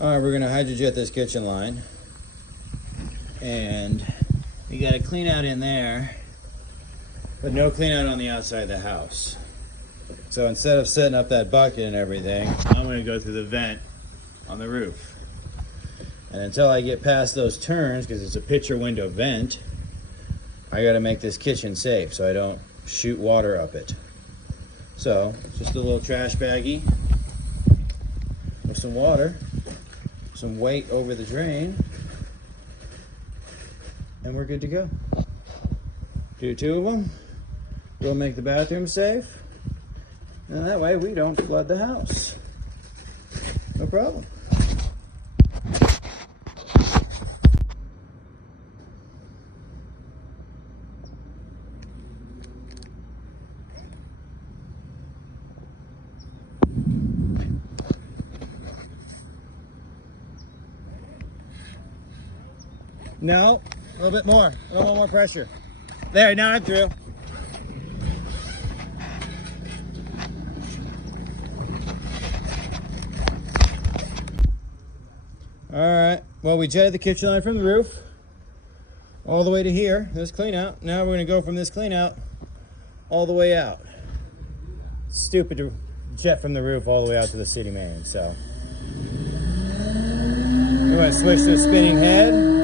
All right, we're gonna hydrojet this kitchen line, and we got to clean out in there, but no clean out on the outside of the house. So instead of setting up that bucket and everything, I'm gonna go through the vent on the roof. And until I get past those turns, because it's a picture window vent, I gotta make this kitchen safe so I don't shoot water up it. So, just a little trash baggie with some water, some weight over the drain, and we're good to go. Do 2 of them. We'll make the bathroom safe. And that way we don't flood the house. No problem. No, a little bit more. A little more pressure. There, now I'm through. All right, well, we jetted the kitchen line from the roof all the way to here, this clean out. Now we're gonna go from this clean out all the way out. Stupid to jet from the roof all the way out to the city main, so. We wanna switch to a spinning head.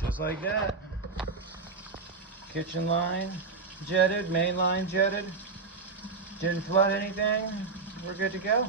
Just like that. Kitchen line jetted, main line jetted. Didn't flood anything. We're good to go.